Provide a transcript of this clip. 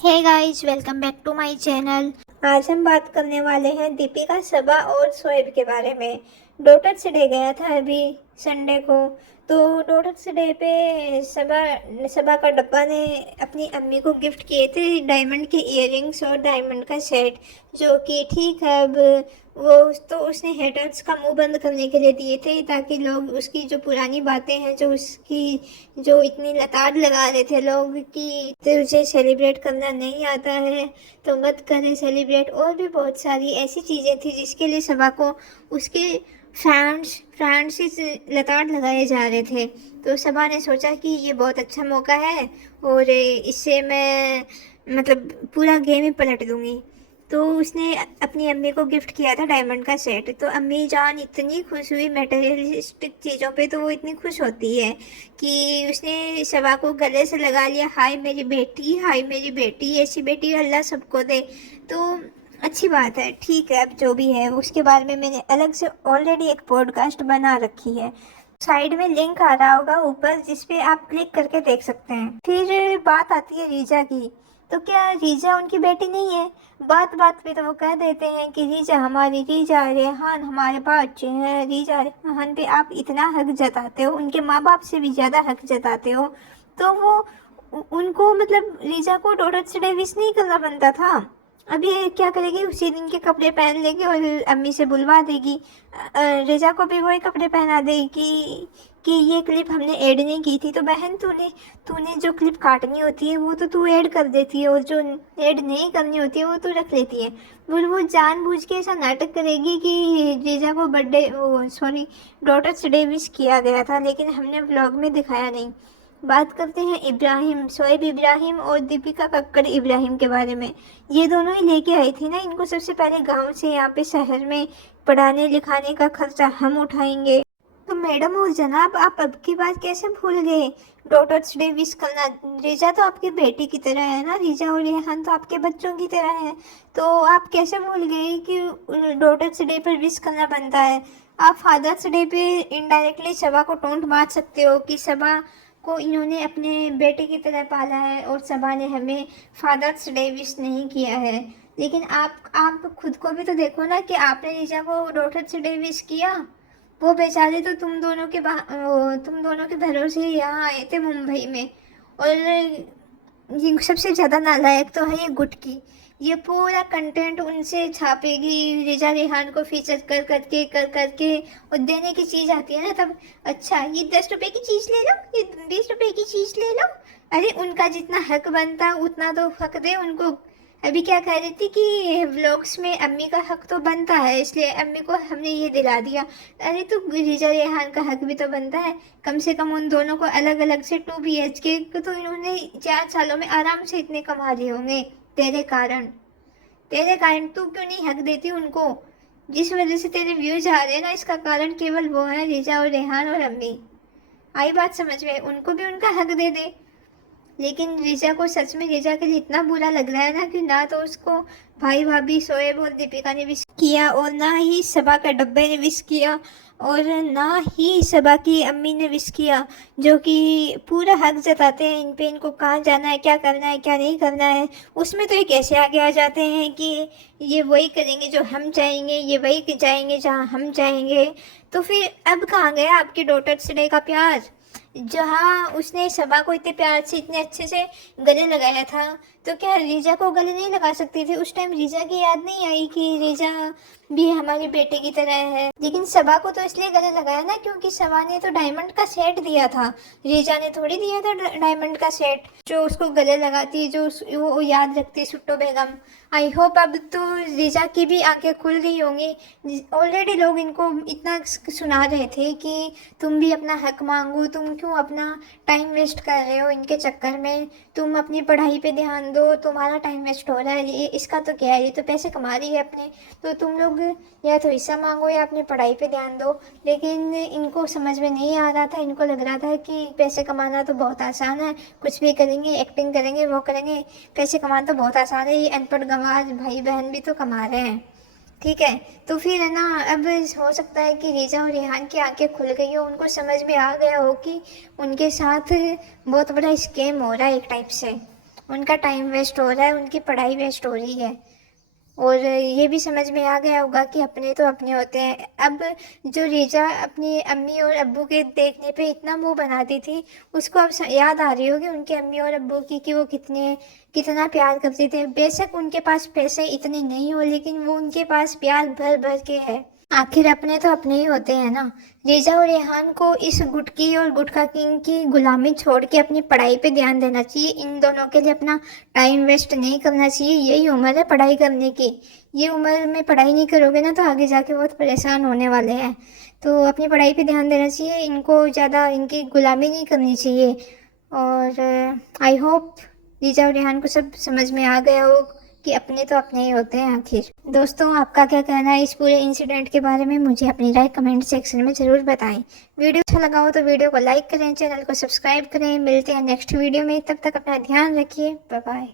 Hey guys, welcome back to my channel. आज हम बात करने वाले हैं दीपिका, सबा और शोएब के बारे में। डॉटर्स डे गया था अभी संडे को। तो डॉटर्स डे पे सबा का डब्बा ने अपनी अम्मी को गिफ्ट किए थे डायमंड के इयररिंग्स और डायमंड का सेट, जो कि ठीक है। अब वो तो उसने हेटर्स का मुंह बंद करने के लिए दिए थे, ताकि लोग उसकी जो पुरानी बातें हैं, जो इतनी लताड़ लगा रहे थे लोग कि तुझे सेलिब्रेट करना नहीं आता है तो मत करें सेलिब्रेट, और भी बहुत सारी ऐसी चीज़ें थी जिसके लिए सबा को उसके फ्रांसिस लताड़ लगाए जा रहे थे। तो सबा ने सोचा कि ये बहुत अच्छा मौका है और इससे मैं मतलब पूरा गेम ही पलट दूंगी। तो उसने अपनी अम्मी को गिफ्ट किया था डायमंड का सेट। तो अम्मी जान इतनी खुश हुई मटेरियलिस्टिक चीज़ों पे, तो वो इतनी खुश होती है कि उसने सबा को गले से लगा लिया, हाय मेरी बेटी, हाय मेरी बेटी, ऐसी बेटी अल्लाह सबको दे। तो अच्छी बात है, ठीक है। अब जो भी है उसके बारे में मैंने अलग से ऑलरेडी एक पॉडकास्ट बना रखी है। साइड में लिंक आ रहा होगा ऊपर, जिसपे आप क्लिक करके देख सकते हैं। फिर बात आती है रीजा की। तो क्या रीजा उनकी बेटी नहीं है? बात बात पे तो वो कह देते हैं कि रीजा हमारी, रीजा रेहान हमारे बच्चे हैं, रीजा रेहान पे आप इतना हक जताते हो, उनके माँ बाप से भी ज़्यादा हक जताते हो। तो वो उनको मतलब रीजा को डॉटर्स डे विश नहीं करना बनता था? अब ये क्या करेगी, उसी दिन के कपड़े पहन लेगी और अम्मी से बुलवा देगी। रीजा को भी वही कपड़े पहना देगी कि ये क्लिप हमने ऐड नहीं की थी। तो बहन, तूने तूने जो क्लिप काटनी होती है वो तो तू ऐड कर देती है, और जो ऐड नहीं करनी होती है वो तू रख लेती है। वो जानबूझ के ऐसा नाटक करेगी कि जीजा को डॉटर्स डे विश किया गया था, लेकिन हमने व्लॉग में दिखाया नहीं। बात करते हैं इब्राहिम, शोएब इब्राहिम और दीपिका कक्कड़ इब्राहिम के बारे में। ये दोनों ही लेके आई थी ना इनको सबसे पहले गांव से यहाँ पे शहर में। पढ़ाने लिखाने का खर्चा हम उठाएंगे। तो मैडम और जनाब, आप अब की बात कैसे भूल गए डॉटर्स डे विश करना? रीजा तो आपकी बेटी की तरह है ना, रीजा और रेहान तो आपके बच्चों की तरह है। तो आप कैसे भूल गए कि डॉटर्स डे पर विश करना बनता है? आप फादर्स डे पे इनडायरेक्टली सबा को टोंट मार सकते हो कि सबा को इन्होंने अपने बेटे की तरह पाला है और सबा ने हमें फादर्स डे विश नहीं किया है। लेकिन आप खुद को भी तो देखो ना कि आपने रीजा को डॉटर्स डे विश किया। वो बेचारे तो तुम दोनों के भरोसे ही यहाँ आए थे मुंबई में। और ये सबसे ज़्यादा नालायक तो है ये गुटकी। ये पूरा कंटेंट उनसे छापेगी, रिजा रेहान को फीचर कर करके और देने की चीज़ आती है ना तब, अच्छा ये 10 रुपए की चीज़ ले लो, ये 20 रुपए की चीज़ ले लो। अरे उनका जितना हक बनता उतना तो हक दे उनको। अभी क्या कह रही थी कि व्लॉग्स में अम्मी का हक तो बनता है, इसलिए अम्मी को हमने ये दिला दिया। अरे तो रिजा रेहान का हक भी तो बनता है। कम से कम उन दोनों को अलग अलग से 2 BHK तो इन्होंने 4 सालों में आराम से इतने कमा लिए होंगे। तेरे कारण तू क्यों नहीं हक देती उनको? जिस वजह से तेरे व्यूज आ रहे हैं ना, इसका कारण केवल वो है, रिजा और रेहान और अम्मी। आई बात समझ में? उनको भी उनका हक दे दे। लेकिन रीजा को सच में रीजा के लिए इतना बुरा लग रहा है ना कि ना तो उसको भाई भाभी शोएब और दीपिका ने विश किया, और ना ही सबा के डब्बे ने विश किया, और ना ही सबा की अम्मी ने विश किया, जो कि पूरा हक जताते हैं इन पे, इनको कहाँ जाना है, क्या करना है, क्या नहीं करना है। उसमें तो ये कैसे आगे आ जाते हैं कि ये वही करेंगे जो हम चाहेंगे, ये वही जाएंगे जहाँ हम चाहेंगे। तो फिर अब कहाँ गया आपके डॉटर्स डे का प्यार, जहाँ उसने सबा को इतने प्यार से इतने अच्छे से गले लगाया था? तो क्या रीजा को गले नहीं लगा सकती थी उस टाइम? रीजा की याद नहीं आई कि रीजा भी हमारे बेटे की तरह है? लेकिन सबा को तो इसलिए गले लगाया ना क्योंकि सबा ने तो डायमंड का सेट दिया था, रीजा ने थोड़ी दिया था डायमंड का सेट जो उसको गले लगाती, वो याद रखती सुट्टो बेगम। आई होप अब तो रीजा की भी आंखें खुल गई होंगी। ऑलरेडी लोग इनको इतना सुना रहे थे कि तुम भी अपना हक मांगो, तुम क्यों अपना टाइम वेस्ट कर रहे हो इनके चक्कर में, तुम अपनी पढ़ाई पे ध्यान दो, तुम्हारा टाइम वेस्ट हो रहा है, ये इसका तो क्या है, ये तो पैसे कमा रही है अपने, तो तुम लोग या तो हिस्सा मांगो या अपनी पढ़ाई पे ध्यान दो। लेकिन इनको समझ में नहीं आ रहा था, इनको लग रहा था कि पैसे कमाना तो बहुत आसान है, कुछ भी करेंगे, एक्टिंग करेंगे, वो करेंगे, पैसे कमाना तो बहुत आसान है, ये अनपढ़ गंवार भाई बहन भी तो कमा रहे हैं। ठीक है, तो फिर है ना, अब हो सकता है कि रीजा और रेहान की आंखें खुल गई हो, उनको समझ में आ गया हो कि उनके साथ बहुत बड़ा स्कैम हो रहा है एक टाइप से। उनका टाइम वेस्ट हो रहा है, उनकी पढ़ाई वेस्ट हो रही है। और ये भी समझ में आ गया होगा कि अपने तो अपने होते हैं। अब जो रीजा अपनी अम्मी और अब्बू के देखने पे इतना मुंह बनाती थी, उसको अब याद आ रही होगी उनके अम्मी और अब्बू की कि वो कितना प्यार करते थे। बेशक उनके पास पैसे इतने नहीं हो, लेकिन वो उनके पास प्यार भर भर के है। आखिर अपने तो अपने ही होते हैं ना। रीजा और रेहान को इस गुटकी और गुटखा किंग की गुलामी छोड़ के अपनी पढ़ाई पे ध्यान देना चाहिए। इन दोनों के लिए अपना टाइम वेस्ट नहीं करना चाहिए। यही उम्र है पढ़ाई करने की। ये उम्र में पढ़ाई नहीं करोगे ना तो आगे जाके बहुत परेशान होने वाले हैं। तो अपनी पढ़ाई पे ध्यान देना चाहिए, इनको ज़्यादा इनकी गुलामी नहीं करनी चाहिए। और आई होप रीजा और रेहान को सब समझ में आ गया हो कि अपने तो अपने ही होते हैं आखिर। दोस्तों, आपका क्या कहना है इस पूरे इंसिडेंट के बारे में? मुझे अपनी राय कमेंट सेक्शन में ज़रूर बताएं। वीडियो अच्छा लगा हो तो वीडियो को लाइक करें, चैनल को सब्सक्राइब करें। मिलते हैं नेक्स्ट वीडियो में, तब तक अपना ध्यान रखिए। Bye bye.